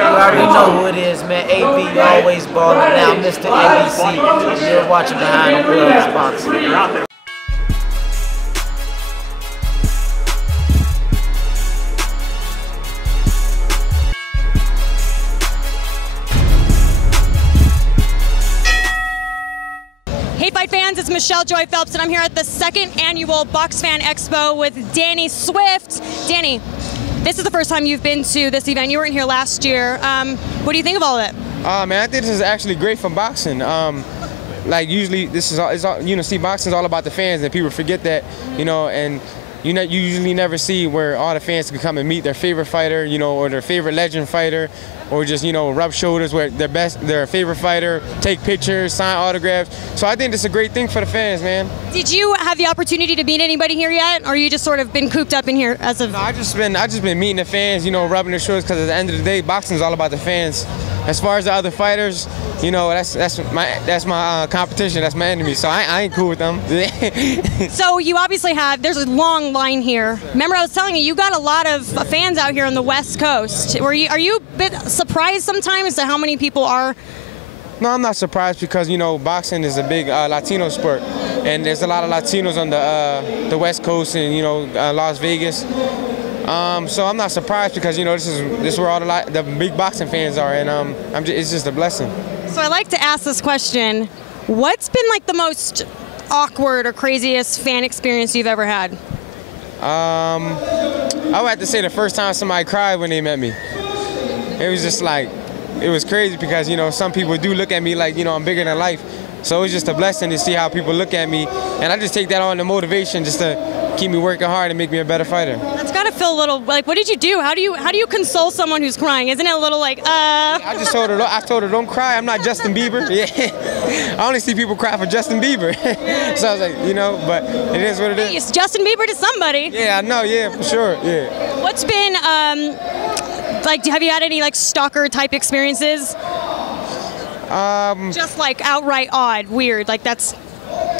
already know who it is, man. AB, always balling now. Mr. ABC. You're watching Behind the Gloves Boxing. Hey Fight fans, it's Michelle Joy Phelps and I'm here at the second annual Box Fan Expo with Danny Swift. Danny, this is the first time you've been to this event. You weren't here last year. What do you think of all of it? Man, I think this is actually great for boxing. Like usually this is all, you know, see, boxing is all about the fans, and people forget that, you know, and you usually never see where all the fans can come and meet their favorite fighter, you know, or their favorite legend fighter, or just, you know, rub shoulders with their favorite fighter, take pictures, sign autographs. So I think this is a great thing for the fans, man. Did you have the opportunity to meet anybody here yet, or you just sort of been cooped up in here as of? No, I just been meeting the fans, you know, rubbing their shoulders, because at the end of the day, boxing is all about the fans. As far as the other fighters, you know, that's my competition, that's my enemy, so I ain't cool with them. So you obviously there's a long line here. Remember I was telling you, you got a lot of fans out here on the West Coast. Are you a bit surprised sometimes as to how many people are? No, I'm not surprised, because, you know, boxing is a big Latino sport, and there's a lot of Latinos on the West Coast and, you know, Las Vegas. So I'm not surprised, because, you know, this is where all the big boxing fans are, and it's just a blessing. So I like to ask this question: what's been like the most awkward or craziest fan experience you've ever had? I would have to say the first time somebody cried when they met me. It was just like, it was crazy, because, you know, some people do look at me like, you know, I'm bigger than life. So it was just a blessing to see how people look at me, and I just take that on the motivation just to keep me working hard and make me a better fighter. That's gotta feel a little like, what did you do? How do you console someone who's crying? Isn't it a little like, I just told her, don't cry. I'm not Justin Bieber. Yeah, I only see people cry for Justin Bieber. So I was like, you know, but it is what it is. It's Justin Bieber to somebody. Yeah, I know. Yeah, for sure. Yeah. What's been like? Have you had any like stalker type experiences? Just like outright odd, weird, like that's.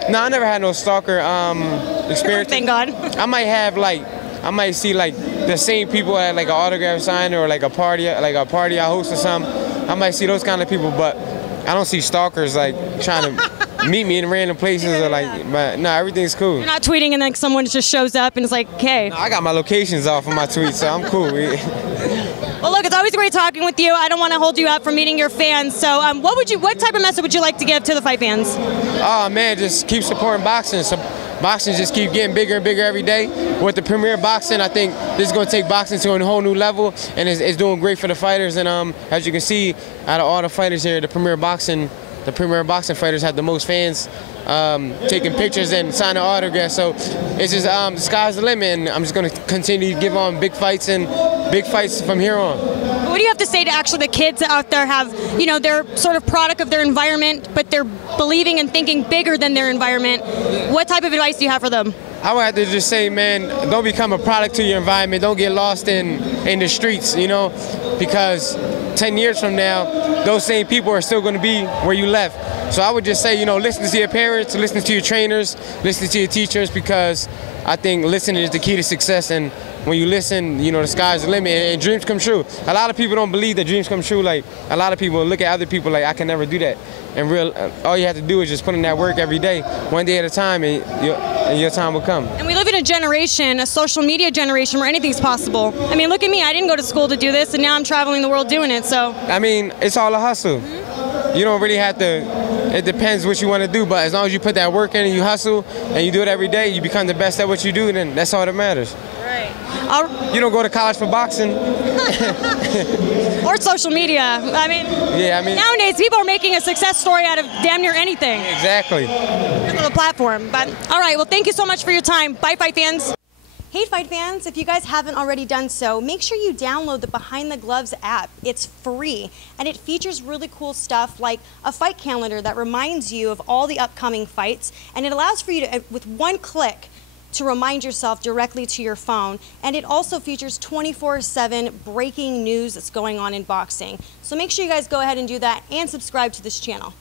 No, I never had no stalker experience. Thank God. I might see like the same people at like an autograph sign, or like a party I host or something. I might see those kind of people, but I don't see stalkers like trying to meet me in random places or like. But no, everything's cool. You're not tweeting and then someone just shows up and is like, "Hey." No, I got my locations off of my tweets, so I'm cool. Well, look, it's always great talking with you. I don't want to hold you up from meeting your fans. So, what type of message would you like to give to the fight fans? Oh man, just keep supporting boxing. So, boxing just keep getting bigger and bigger every day. With the Premier Boxing, I think this is going to take boxing to a whole new level, and it's doing great for the fighters. And as you can see, out of all the fighters here, the Premier Boxing fighters have the most fans taking pictures and signing autographs. So it's just the sky's the limit, and I'm just going to continue to give on big fights from here on. What do you have to say to actually the kids out there have, you know, they're sort of product of their environment, but they're believing and thinking bigger than their environment? What type of advice do you have for them? I would have to just say, man, don't become a product to your environment. Don't get lost in the streets, you know, because 10 years from now, those same people are still going to be where you left. So I would just say, you know, listen to your parents, listen to your trainers, listen to your teachers, because I think listening is the key to success. And when you listen, you know, the sky's the limit, and dreams come true. A lot of people don't believe that dreams come true. Like, a lot of people look at other people like, I can never do that. And all you have to do is just put in that work every day, one day at a time, and your time will come. And we live in a generation, a social media generation, where anything's possible. I mean, look at me. I didn't go to school to do this, and now I'm traveling the world doing it, so. I mean, it's all a hustle. Mm-hmm. You don't really have to, it depends what you want to do, but as long as you put that work in and you hustle, and you do it every day, you become the best at what you do, then that's all that matters. Right. You don't go to college for boxing. Or social media. I mean, nowadays people are making a success story out of damn near anything. Exactly. Because of the platform. But all right, well, thank you so much for your time. Bye, fight fans. Hey, fight fans, if you guys haven't already done so, make sure you download the Behind the Gloves app. It's free, and it features really cool stuff like a fight calendar that reminds you of all the upcoming fights, and it allows for you to, with one click, to remind yourself directly to your phone. And it also features 24/7 breaking news that's going on in boxing. So make sure you guys go ahead and do that and subscribe to this channel.